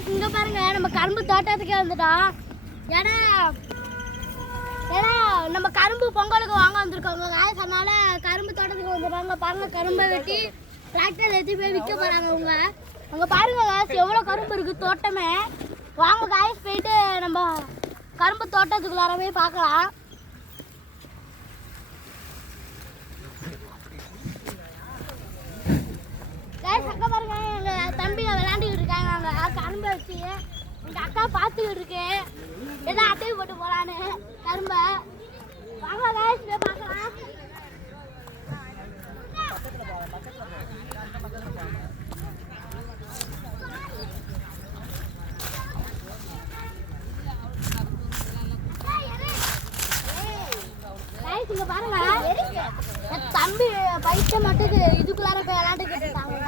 guys, இங்க பாருங்க நம்ம கரும்பு தோட்டத்துக்கே வந்துட்டோம். ஏன்னா ஏன்னா நம்ம கரும்பு பொங்கலுக்கு வாங்க வந்திருக்கோங்க காய்ஸ் அதனால கரும்பு தோட்டத்துக்கு வந்துடுறாங்க பாருங்க கரும்பை வெட்டி டிராக்டர் எடுத்து போய் விற்க போறாங்க அவங்க அங்க பாருங்க காய்ஸ் எவ்வளோ கரும்பு இருக்கு தோட்டமே. வாங்க காய்ஸ் போயிட்டு நம்ம கரும்பு தோட்டத்துக்குள்ளாரவே போய் பார்க்கலாம் guys, அக்கா பாருங்க எங்க தம்பிங்க விளையாண்டுக்கிட்டு இருக்காங்க வச்சு எங்க அக்கா பார்த்துக்கிட்டு இருக்கு. ஏதோ அட்டையை போட்டு போகலான்னு கரும்ப. வாங்க guys, போய் பார்க்கலாம். பாருங்க. என் தம்பி பைக்க மட்டும் இதுக்குள்ளார போய் விளையாண்டுக்கிட்டு இருக்காங்க.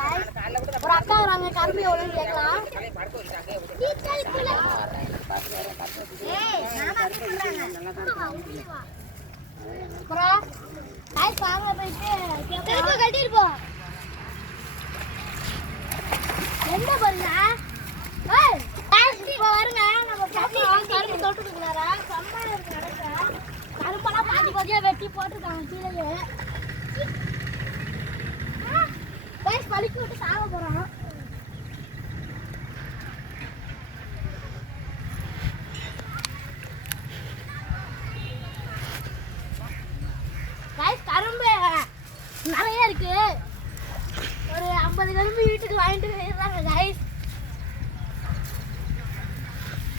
வராங்க கரும்பு எவ்வளோன்னு கேட்கலாம். அப்புறம் guys, வாங்க போயிட்டு கேட்கலாம். கட்டிட்டு போ. எந்த பாருங்க ஏய், guys, இப்ப வருங்க. நம்ம கரும்பு தோட்டத்துக்குள்ளார செம்மையா இருக்கு நடக்க. கரும்பெல்லாம் பாதி பாதியா வெட்டி போட்டிருக்காங்க கீழே guys, வலிக்கு விட்டு சாக guys, கரும்பு நிறைய இருக்கு ஒரு ஐம்பது வீட்டுக்கு வாங்கிட்டு போயிடுறாங்க guys.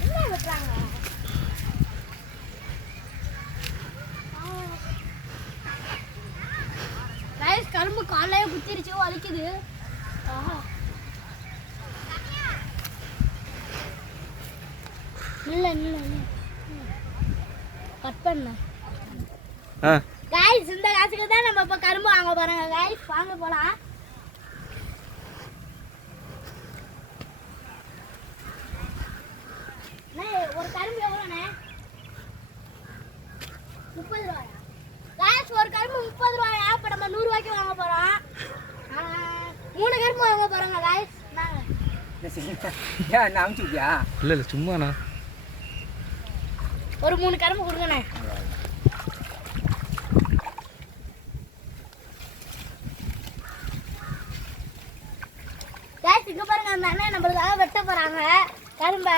என்ன வெட்டுறாங்க guys, கரும்பு காலையே குத்திருச்சு வலிக்குது. இல்ல இல்ல இல்ல. கட் பண்ண. ஆ. guys இந்த காசுக்கு தான் நம்ம இப்ப கரும்பு வாங்க போறோங்க. guys வாங்க போலாம் அண்ணே, ஒரு கரும்பு எவ்வளோண்ணே முப்பது ரூபாயா guys ஒரு கரும்பு முப்பது ரூபாயா இப்போ நம்ம நூறு ரூபாய்க்கு வாங்க போறோம் ஆ, மூணு கரும்பு வாங்க போறோங்க guys. நாங்க ஏன் என்ன அமுச்சு விட்டியா இல்லை இல்லை சும்மாண்ணா. ஒரு மூணு கரும்பு கொடுங்கண்ணே. Guys இங்க பாருங்க அந்த அண்ணன் நம்மளுக்காக வெட்ட போறாங்க. கரும்பை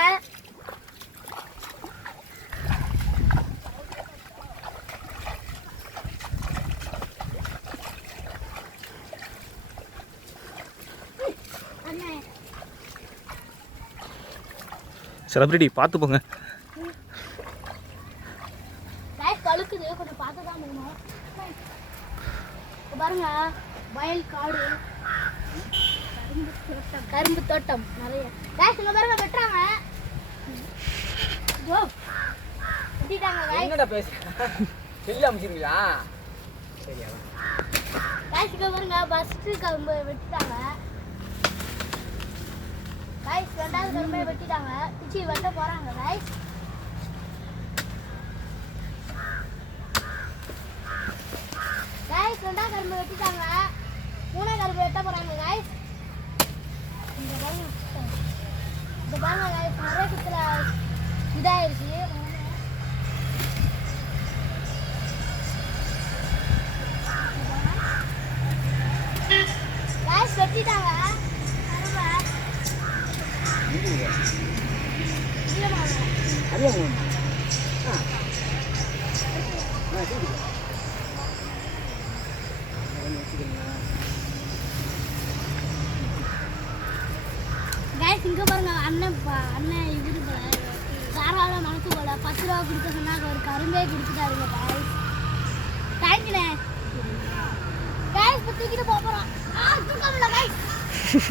செலிப்ரிட்டி பார்த்து போங்க பாருங்க வயல் காடு. கரும்பு தோட்டம். கரும்பு தோட்டம் நிறைய. இங்க பாருங்க வெட்டுறாங்க. ஐயோ வெட்டிட்டாங்க லைஃப் என்னடா பேச? செல்லு அமுச்சிருக்கீங்களா சரியா லைஃப் இங்க பாருங்க ஃபர்ஸ்ட் கரும்பு வெட்டிட்டாங்க. வெட்டிட்டாங்க. பிச்சி வெட்ட போறாங்க கைஸ் கைஸ் ரெண்டாம் கரும்பு வெட்டிட்டாங்க. மூணாவது கரும்பு வெட்ட போறாங்க கைஸ் இந்த பாருங்க இந்த பாருங்க கைஸ் நிறைய குத்துல இதாயிருச்சு. இங்க பாருங்க அண்ணன் அண்ணன் இவரு போல தாராள மனசு போல பத்து ரூபா கொடுக்க சொன்னாங்க ஒரு கரும்பே கொடுத்துட்டாருங்க கைஸ் தேங்க்யூண்ணே கைஸ் இப்போ தூக்கிட்டு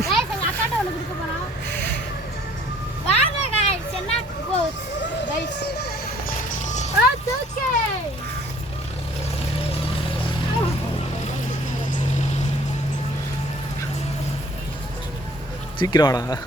ஆ சீக்கிரம் வாடா.